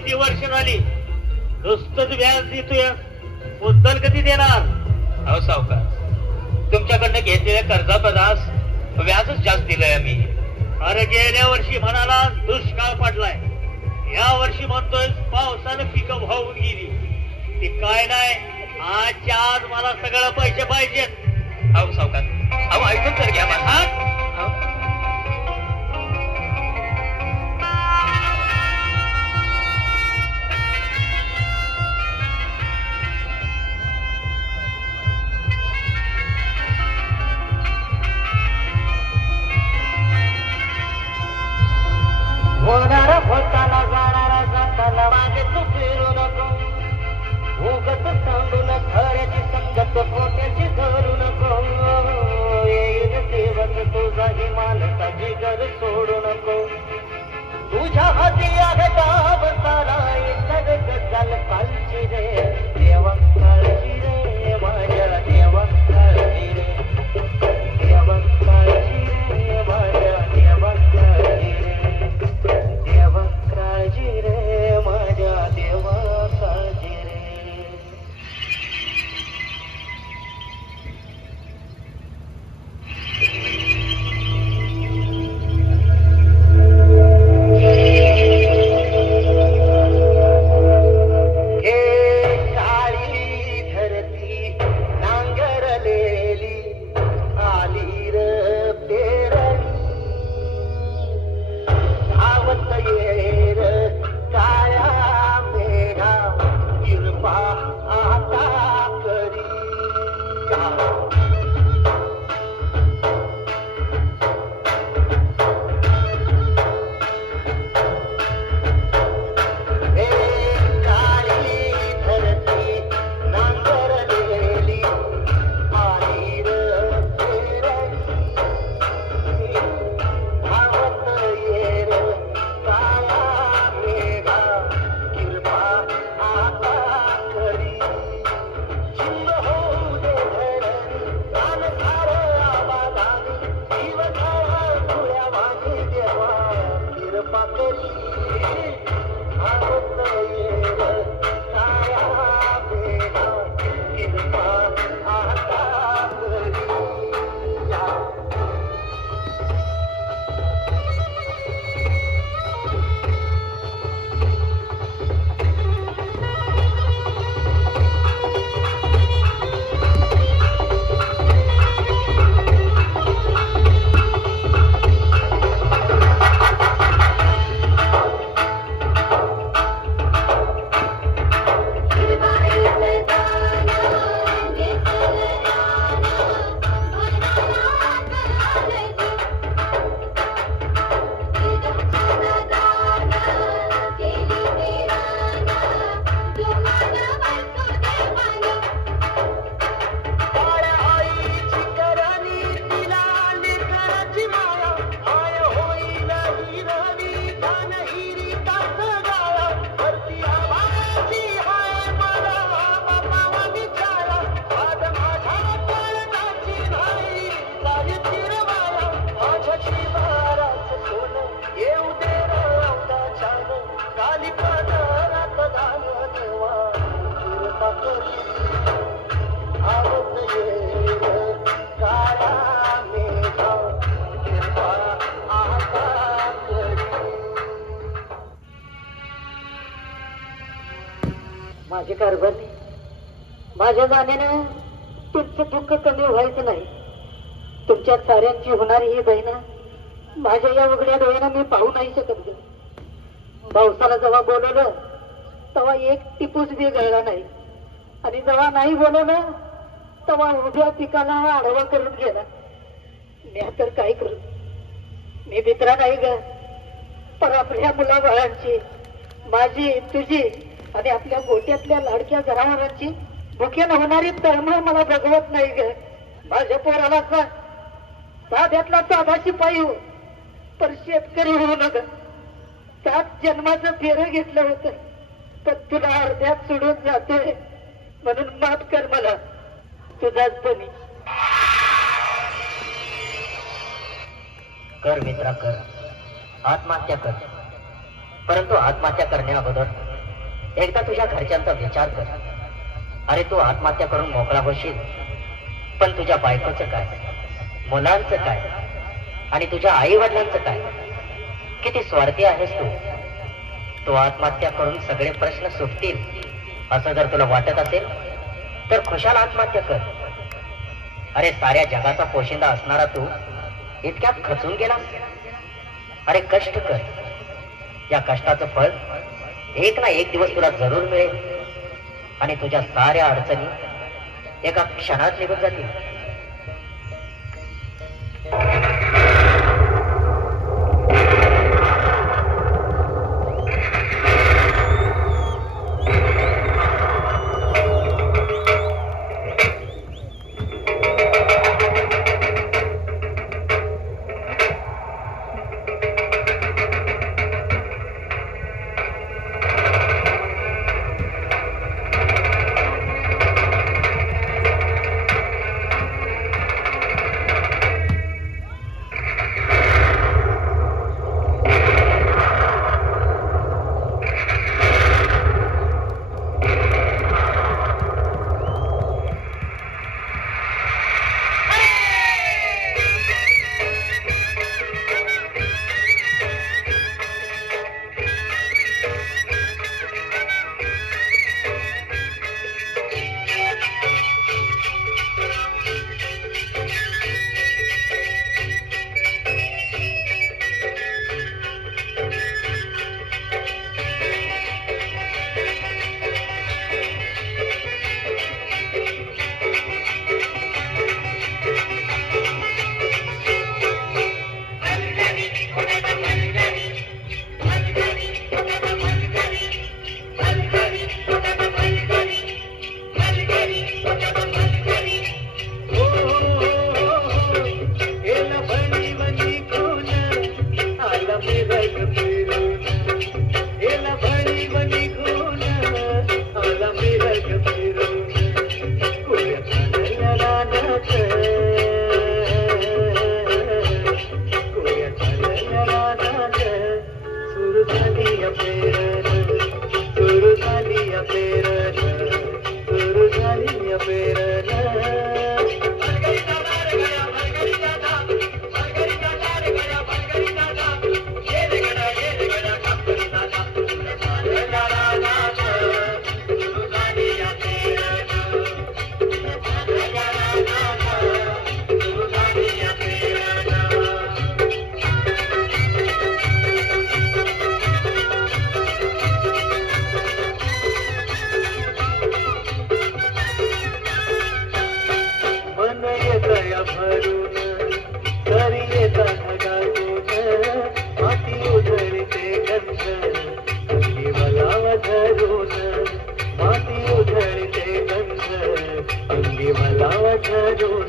किती वर्ष झाली नुसतंच व्याज देतोय, मुद्दल कधी देणार? अहो सावकार, तुमच्याकडनं घेतलेल्या कर्जापदास व्याजच जास्त दिलंय आम्ही. अरे गेल्या वर्षी म्हणाला दुष्काळ पडलाय, या वर्षी म्हणतोय पावसानं पिकं वाहून गेली. ते काय नाही, आजच्या आज मला सगळं पैसे पाहिजेत. अहो सावकार, अहो ऐकून तर घ्या मला. होणारा होताना जाणारा जाताना मागे तू फिरू नको, उगत सांडून खऱ्याची संगत खोट्याची धरू नको. येईल देवत तुझाही मानसा जिगर सोडू नको. तुझ्या हाती आहे डाव सारा इतर गजाल कालची रे. देवा काळजी रे माझ्या, देवा काळजी रे, देवा काळजी रे माझ्या, देवा काळजी रे, देवा काळजी रे माझ्या, देवा काळजी रे. माझे कारभारी, माझ्या जाण्यानं तुमचं दुःख कमी व्हायचं नाही. तुमच्या साऱ्यांची होणारी ही बहिणा माझ्या या उघड्या डोळ्यानं मी पाहू नाही शकत. पावसाला जेव्हा बोलवलं तेव्हा एक टिपूस बी गळला नाही, आणि जेव्हा नाही बोलवलं तेव्हा उभ्या पिकाला आडवा करून गेला. मी तर काय करू? मी मित्रा नाही ग, पण आपल्या मुलाबाळांची, माझी, तुझी आणि आपल्या गोट्यातल्या लाडक्या जनावरांची भुकेन होणारी तळमळ मला बघवत नाही ग. माझ्या पोराला साध्यातला साधा शिपाई हो, पण शेतकरी होऊ नका. 7 जन्माचं फेरं घेतलं होतं, पण तुला अर्ध्यात सोडून जातोय, म्हणून माफ कर मला. तुझाच बनी. कर मित्रा कर, आत्महत्या कर, परंतु आत्महत्या करण्या अगोदर एकदा तुझ्या घरच्यांचा विचार कर. अरे तू आत्महत्या करून मोकळा होशील, पण तुझ्या बायकोचं काय, मुलांचं काय आणि तुझ्या आई वडिलांचं काय? किती स्वार्थी आहेस तू. तू आत्महत्या करून सगळे प्रश्न सुटतील असं जर तुला वाटत असेल तर खुशाल आत्महत्या कर. अरे साऱ्या जगाचा पोशिंदा असणारा तू इतक्यात खचून गेलास. अरे कष्ट कर, या कष्टाचं फळ एक ना एक दिवस तुला जरूर मिळेल आणि तुझ्या साऱ्या अडचणी एका क्षणात निघून जातील. माती उधळते गंध अंगी मला धरून